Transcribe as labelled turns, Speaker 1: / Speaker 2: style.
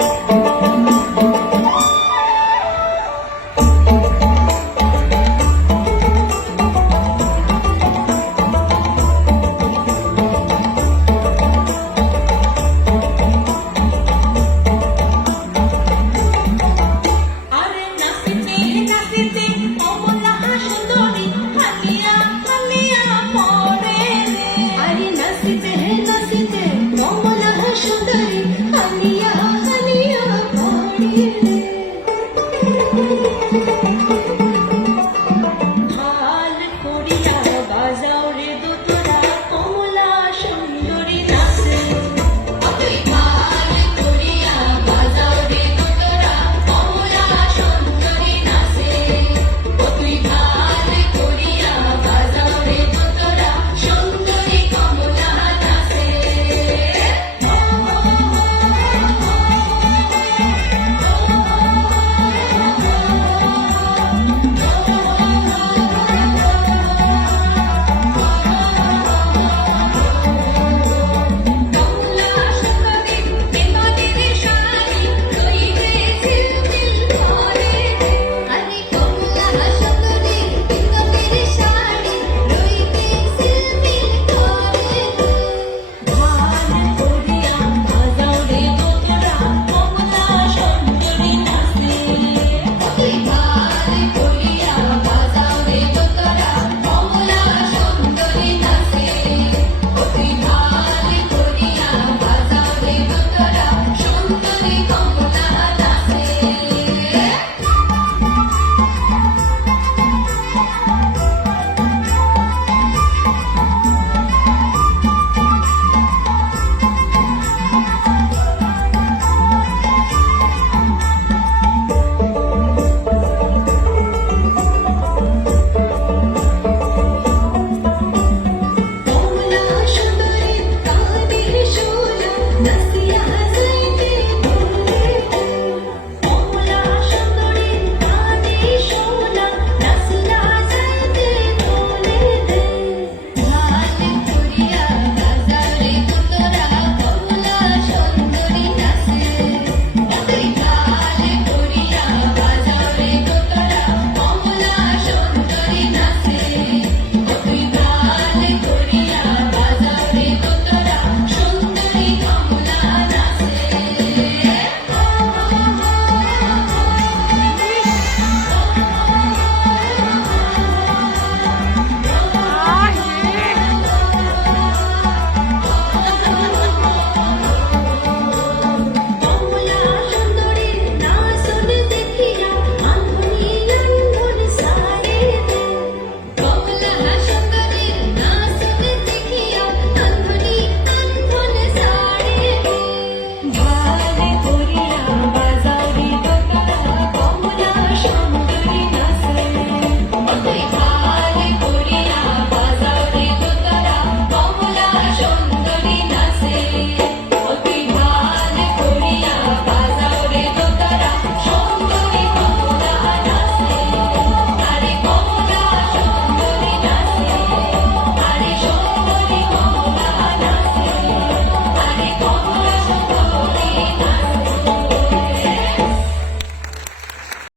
Speaker 1: Thank you.